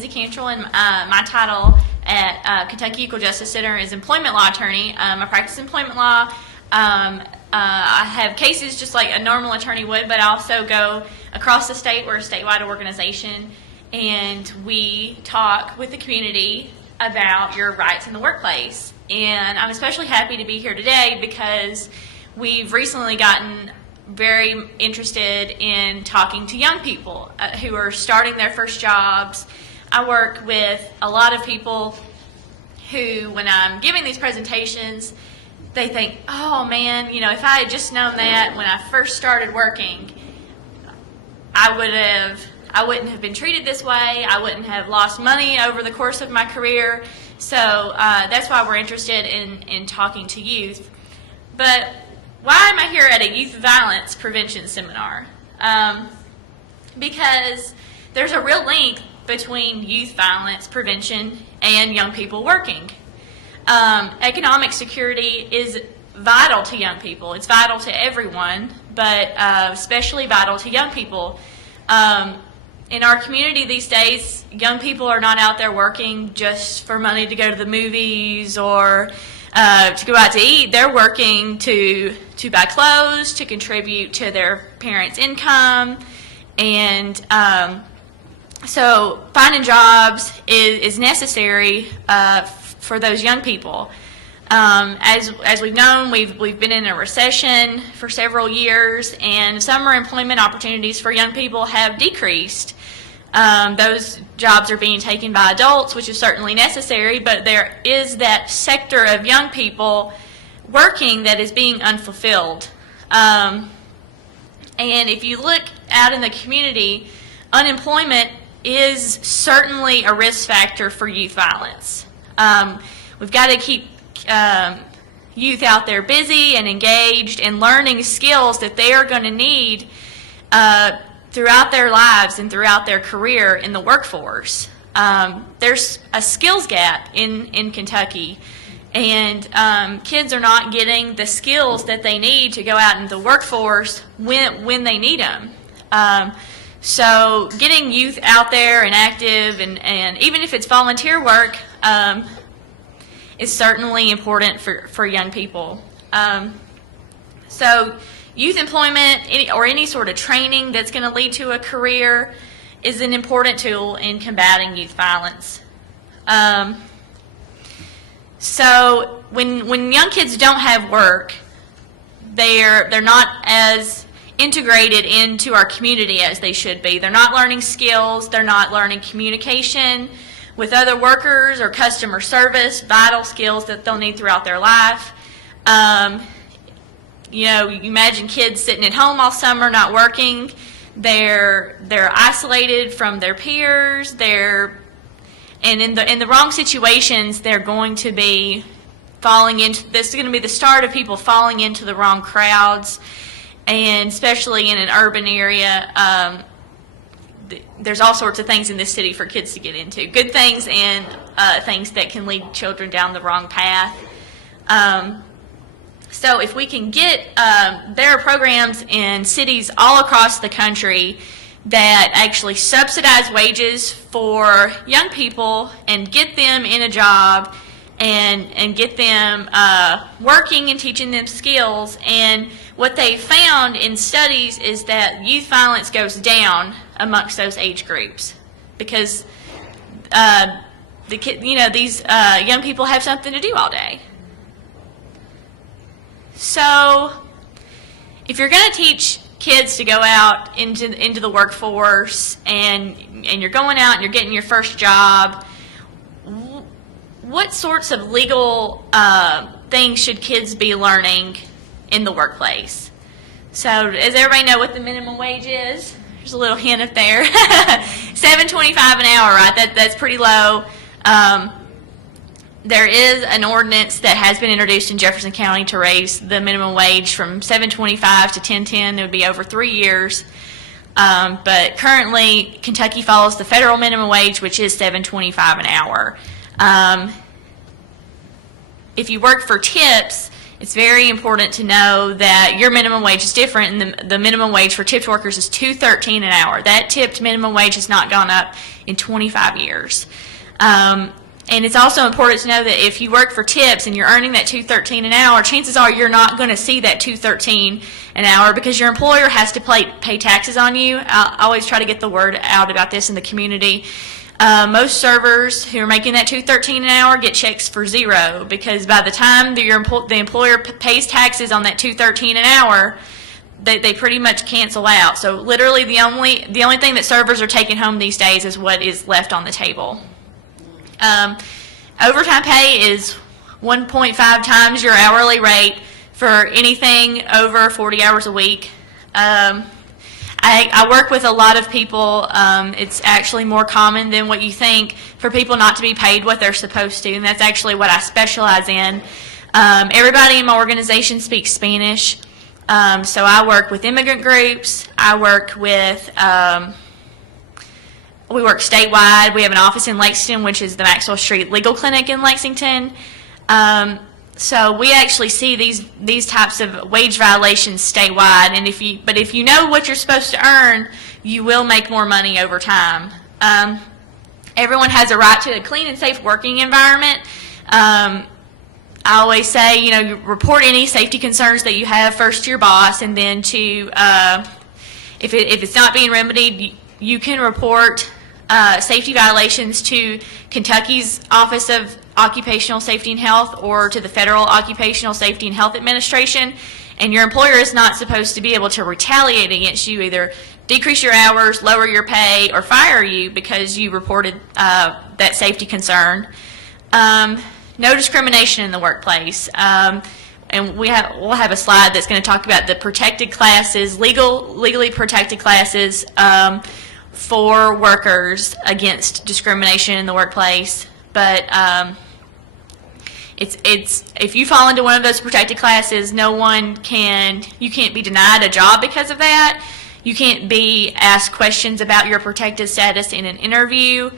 Cantrell, and my title at Kentucky Equal Justice Center is employment law attorney. I practice employment law. I have cases just like a normal attorney would, but I also go across the state. We're a statewide organization, and we talk with the community about your rights in the workplace. And I'm especially happy to be here today because we've recently gotten very interested in talking to young people who are starting their first jobs. I work with a lot of people who, when I'm giving these presentations, they think, oh man, you know, if I had just known that when I first started working, I wouldn't have been treated this way. I wouldn't have lost money over the course of my career. So that's why we're interested in talking to youth. But why am I here at a youth violence prevention seminar? Because there's a real link between youth violence prevention and young people working. Economic security is vital to young people. It's vital to everyone, but especially vital to young people. In our community these days, young people are not out there working just for money to go to the movies or to go out to eat. They're working to buy clothes, to contribute to their parents' income, and so finding jobs is necessary for those young people. As we've known, we've been in a recession for several years, and summer employment opportunities for young people have decreased. Those jobs are being taken by adults, which is certainly necessary, but there is that sector of young people working that is being unfulfilled. And if you look out in the community, unemployment is certainly a risk factor for youth violence. We've got to keep youth out there busy and engaged and learning skills that they are going to need throughout their lives and throughout their career in the workforce. There's a skills gap in Kentucky, and kids are not getting the skills that they need to go out into the workforce when they need them. So getting youth out there and active, and even if it's volunteer work, is certainly important for young people. So youth employment or any sort of training that's going to lead to a career is an important tool in combating youth violence. So when young kids don't have work, they're not as integrated into our community as they should be. They're not learning skills, they're not learning communication with other workers or customer service, vital skills that they'll need throughout their life. You know, you imagine kids sitting at home all summer not working. They're isolated from their peers. And in the wrong situations, they're going to be falling into. This is going to be the start of people falling into the wrong crowds, and especially in an urban area. There's all sorts of things in this city for kids to get into. Good things and things that can lead children down the wrong path. So if we can get, there are programs in cities all across the country that actually subsidize wages for young people and get them in a job and get them working and teaching them skills. And what they found in studies is that youth violence goes down amongst those age groups because these young people have something to do all day. So if you're going to teach kids to go out into the workforce and you're going out and you're getting your first job, what sorts of legal things should kids be learning in the workplace? So does everybody know what the minimum wage is? There's a little hint up there. $7.25 an hour, right? That's pretty low. There is an ordinance that has been introduced in Jefferson County to raise the minimum wage from $7.25 to $10.10. It would be over 3 years. But currently, Kentucky follows the federal minimum wage, which is $7.25 an hour. If you work for tips, it's very important to know that your minimum wage is different, and the minimum wage for tipped workers is $2.13 an hour. That tipped minimum wage has not gone up in 25 years. And it's also important to know that if you work for tips and you're earning that $2.13 an hour, chances are you're not going to see that $2.13 an hour because your employer has to pay taxes on you. I always try to get the word out about this in the community. Most servers who are making that $2.13 an hour get checks for zero, because by the time the employer pays taxes on that $2.13 an hour, they pretty much cancel out. So literally the only thing that servers are taking home these days is what is left on the table. Overtime pay is 1.5 times your hourly rate for anything over 40 hours a week. I work with a lot of people. It's actually more common than what you think for people not to be paid what they're supposed to, and that's actually what I specialize in. Everybody in my organization speaks Spanish, so I work with immigrant groups. I work with we work statewide. We have an office in Lexington, which is the Maxwell Street Legal Clinic in Lexington. So we actually see these types of wage violations statewide, and if you know what you're supposed to earn, you will make more money over time. Everyone has a right to a clean and safe working environment. I always say, you report any safety concerns that you have first to your boss, and then to if it's not being remedied, you can report safety violations to Kentucky's Office of Occupational Safety and Health or to the Federal Occupational Safety and Health Administration, and your employer is not supposed to be able to retaliate against you, either decrease your hours, lower your pay, or fire you because you reported that safety concern. No discrimination in the workplace. And we'll have a slide that's going to talk about the protected classes, legally protected classes for workers against discrimination in the workplace. But if you fall into one of those protected classes, you can't be denied a job because of that. You can't be asked questions about your protected status in an interview,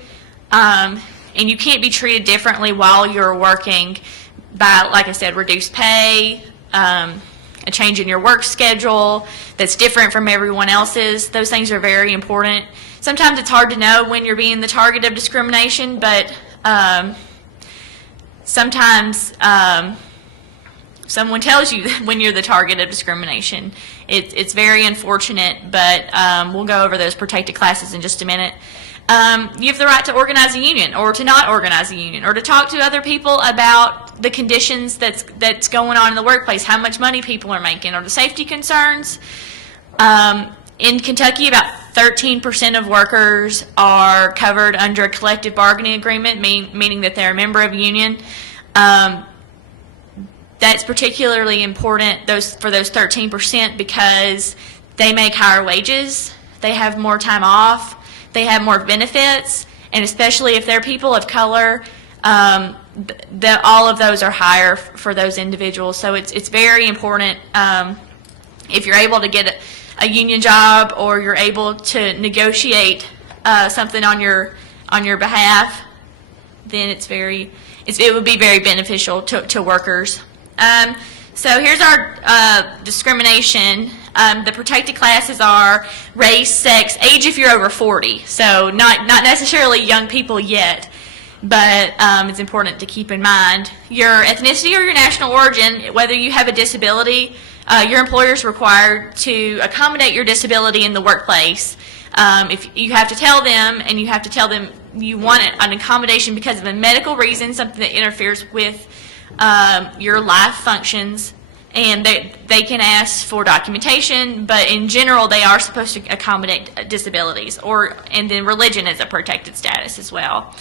and you can't be treated differently while you're working by, like I said, reduced pay, a change in your work schedule that's different from everyone else's. Those things are very important. Sometimes it's hard to know when you're being the target of discrimination, but sometimes someone tells you when you're the target of discrimination. It's very unfortunate, but we'll go over those protected classes in just a minute. You have the right to organize a union or to not organize a union or to talk to other people about the conditions that's going on in the workplace, how much money people are making, or the safety concerns. In Kentucky, about 13% of workers are covered under a collective bargaining agreement, meaning that they're a member of a union. That's particularly important for those 13% because they make higher wages, they have more time off, they have more benefits, and especially if they're people of color, all of those are higher for those individuals. So it's very important if you're able to get a union job or you're able to negotiate something on your behalf, then it would be very beneficial to workers. So here's our discrimination. The protected classes are race, sex, age if you're over 40. So not necessarily young people yet, but it's important to keep in mind. Your ethnicity or your national origin, whether you have a disability, your employer is required to accommodate your disability in the workplace. If you have to tell them, and you have to tell them you want an accommodation because of a medical reason, something that interferes with your life functions, and they can ask for documentation, but in general they are supposed to accommodate disabilities, and then religion is a protected status as well.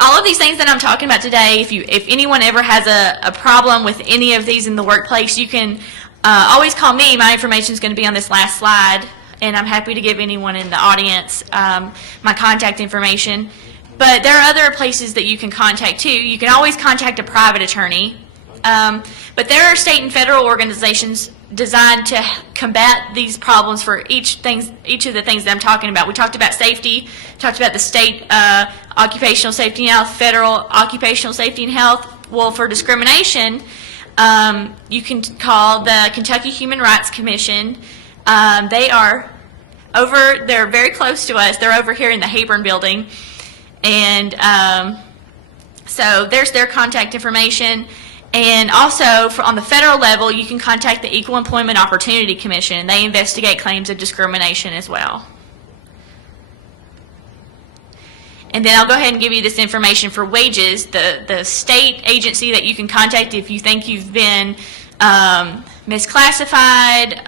All of these things that I'm talking about today, if anyone ever has a problem with any of these in the workplace, you can always call me. My information is going to be on this last slide, and I'm happy to give anyone in the audience my contact information. But there are other places that you can contact too. You can always contact a private attorney. But there are state and federal organizations designed to combat these problems for each of the things that I'm talking about. We talked about safety, talked about the state occupational safety and health, federal occupational safety and health. Well, for discrimination, You can call the Kentucky Human Rights Commission. They're very close to us. They're over here in the Hebron building. And so there's their contact information. And also, on the federal level, you can contact the Equal Employment Opportunity Commission. They investigate claims of discrimination as well. And then I'll go ahead and give you this information for wages. The state agency that you can contact if you think you've been misclassified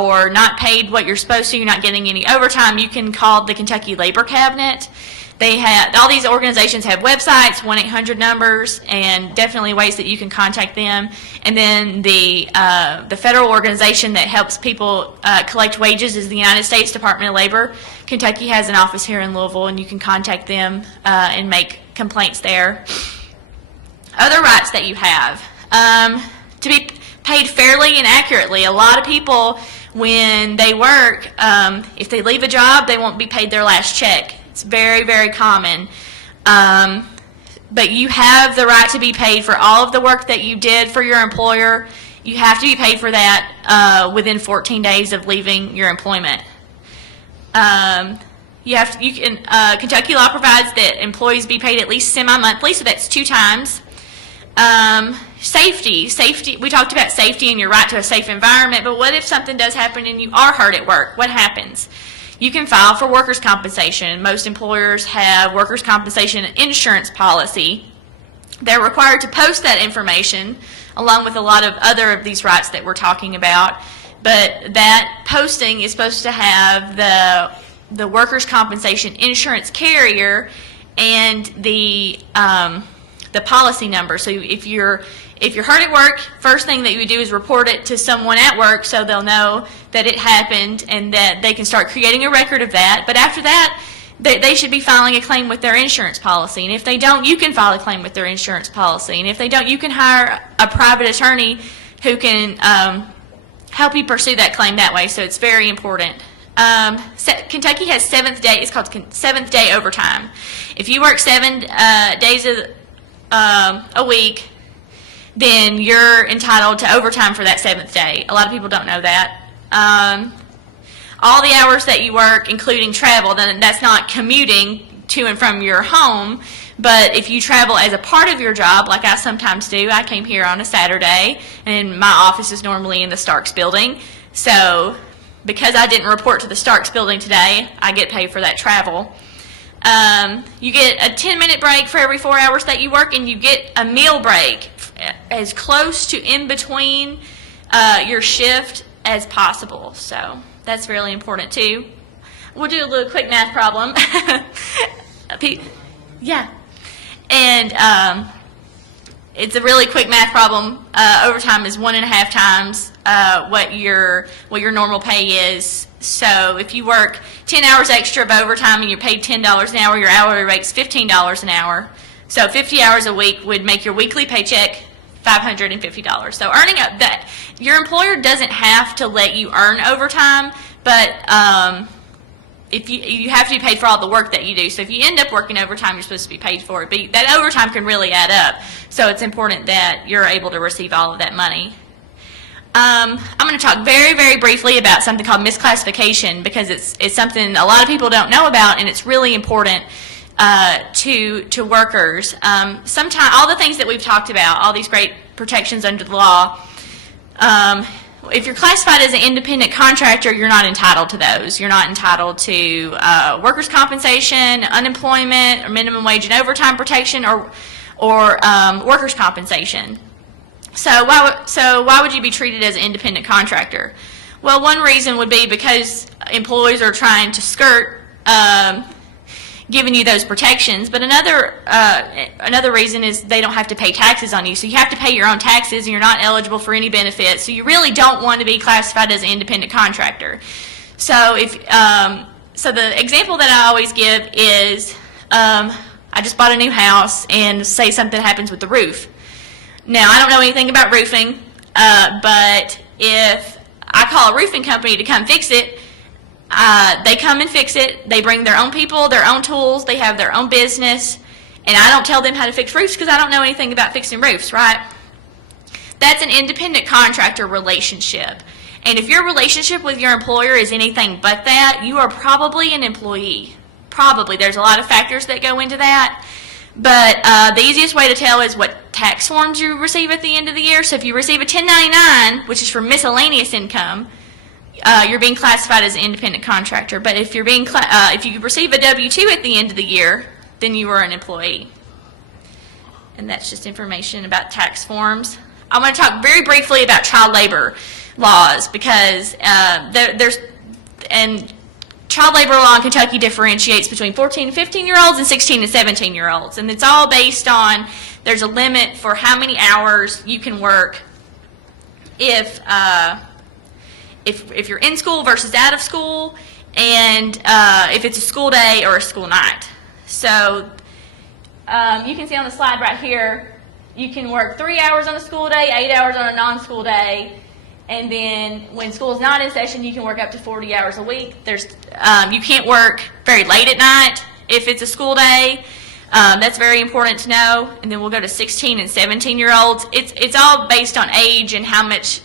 or not paid what you're supposed to, you're not getting any overtime, you can call the Kentucky Labor Cabinet. All these organizations have websites, 1-800 numbers, and definitely ways that you can contact them. And then the federal organization that helps people collect wages is the United States Department of Labor. Kentucky has an office here in Louisville, and you can contact them and make complaints there. Other rights that you have. To be paid fairly and accurately. A lot of people, when they work, if they leave a job, they won't be paid their last check. It's very, very common. But you have the right to be paid for all of the work that you did for your employer. You have to be paid for that within 14 days of leaving your employment. Kentucky law provides that employees be paid at least semi-monthly, so that's 2 times. Safety. We talked about safety and your right to a safe environment, but what if something does happen and you are hurt at work? What happens? You can file for workers' compensation. Most employers have workers' compensation insurance policy. They're required to post that information along with a lot of other of these rights that we're talking about, but that posting is supposed to have the workers' compensation insurance carrier and the policy number. So if you're hurt at work, first thing that you would do is report it to someone at work so they'll know that it happened and that they can start creating a record of that. But after that, they should be filing a claim with their insurance policy. And if they don't, you can file a claim with their insurance policy. And if they don't, you can hire a private attorney who can help you pursue that claim that way. So it's very important. Kentucky has seventh day. It's called seventh day overtime. If you work 7 days a week, then you're entitled to overtime for that 7th day. A lot of people don't know that. All the hours that you work, including travel, then that's not commuting to and from your home, but if you travel as a part of your job, like I sometimes do, I came here on a Saturday, and my office is normally in the Starks building, so because I didn't report to the Starks building today, I get paid for that travel. You get a 10-minute break for every 4 hours that you work, and you get a meal break as close to in between your shift as possible. So that's really important too. We'll do a little quick math problem. Yeah. And it's a really quick math problem. Overtime is 1.5 times what your normal pay is. So if you work 10 hours extra of overtime and you're paid $10 an hour, your hourly rate's $15 an hour. So 50 hours a week would make your weekly paycheck $550. So earning that, your employer doesn't have to let you earn overtime, but if you have to be paid for all the work that you do. So if you end up working overtime, you're supposed to be paid for it. But that overtime can really add up. So it's important that you're able to receive all of that money. I'm going to talk very, very briefly about something called misclassification, because it's something a lot of people don't know about, and it's really important to workers. Sometimes all the things that we've talked about, all these great protections under the law, if you're classified as an independent contractor, you're not entitled to those. You're not entitled to workers' compensation, unemployment, or minimum wage and overtime protection, or workers' compensation. So why would you be treated as an independent contractor? Well, one reason would be because employees are trying to skirt giving you those protections, but another reason is they don't have to pay taxes on you. So you have to pay your own taxes, and you're not eligible for any benefits. So you really don't want to be classified as an independent contractor. So so the example that I always give is I just bought a new house, and say something happens with the roof. Now, I don't know anything about roofing, but if I call a roofing company to come fix it, they come and fix it. They bring their own people, their own tools, they have their own business, and I don't tell them how to fix roofs because I don't know anything about fixing roofs, right? that's an independent contractor relationship. And if your relationship with your employer is anything but that, you are probably an employee. Probably. There's a lot of factors that go into that. But the easiest way to tell is what tax forms you receive at the end of the year. So if you receive a 1099, which is for miscellaneous income, you're being classified as an independent contractor. But if you're being if you receive a W-2 at the end of the year, then you are an employee. And that's just information about tax forms. I want to talk very briefly about child labor laws because child labor law in Kentucky differentiates between 14 and 15-year-olds and 16 and 17-year-olds. And it's all based on, there's a limit for how many hours you can work if you're in school versus out of school, and if it's a school day or a school night. So you can see on the slide right here, you can work 3 hours on a school day, 8 hours on a non-school day, and then when school is not in session, you can work up to 40 hours a week. You can't work very late at night if it's a school day. That's very important to know. And then we'll go to 16 and 17-year-olds. It's all based on age and how much,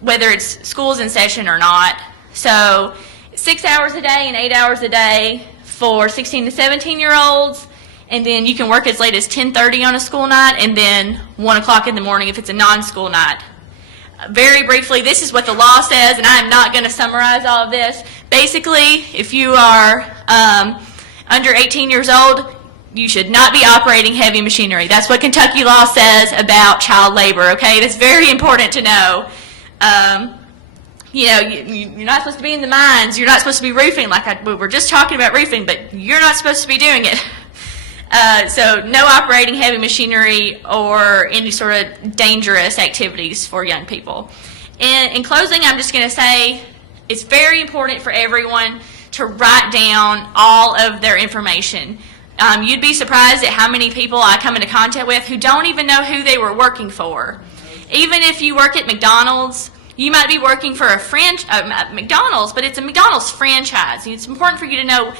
whether it's school's in session or not. So 6 hours a day and 8 hours a day for 16 to 17-year-olds. And then you can work as late as 10:30 on a school night, and then 1 o'clock in the morning if it's a non-school night. Very briefly, this is what the law says, and I'm not going to summarize all of this. Basically, if you are under 18 years old, you should not be operating heavy machinery. That's what Kentucky law says about child labor, okay? That's very important to know. You're not supposed to be in the mines. You're not supposed to be roofing we were just talking about roofing, but you're not supposed to be doing it. So no operating heavy machinery or any sort of dangerous activities for young people. And in closing, I'm just going to say it's very important for everyone to write down all of their information. You'd be surprised at how many people I come into contact with who don't even know who they were working for. Even if you work at McDonald's, you might be working for McDonald's, but it's a McDonald's franchise. It's important for you to know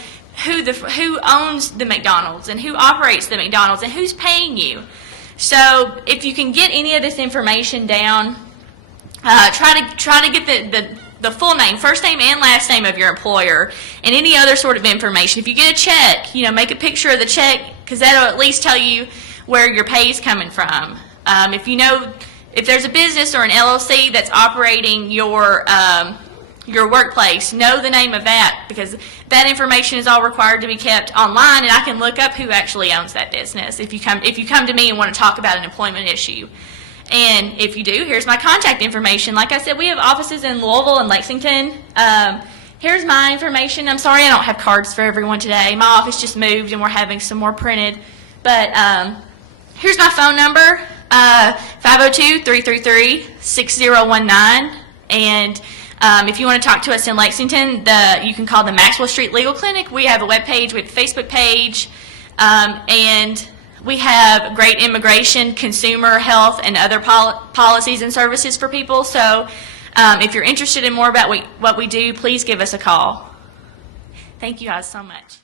who owns the McDonald's and who operates the McDonald's and who's paying you. So if you can get any of this information down, try to get the full name, first name and last name of your employer, and any other sort of information. If you get a check, make a picture of the check, because that'll at least tell you where your pay is coming from. If there's a business or an LLC that's operating your workplace, know the name of that, because that information is all required to be kept online, and I can look up who actually owns that business if you come to me and want to talk about an employment issue. And if you do, here's my contact information. Like I said, we have offices in Louisville and Lexington. Here's my information. I'm sorry I don't have cards for everyone today. My office just moved and we're having some more printed. But here's my phone number, 502-333-6019. And if you want to talk to us in Lexington, you can call the Maxwell Street Legal Clinic. We have a webpage with a Facebook page, and we have great immigration, consumer health, and other policies and services for people. So if you're interested in more about what we do, please give us a call. Thank you guys so much.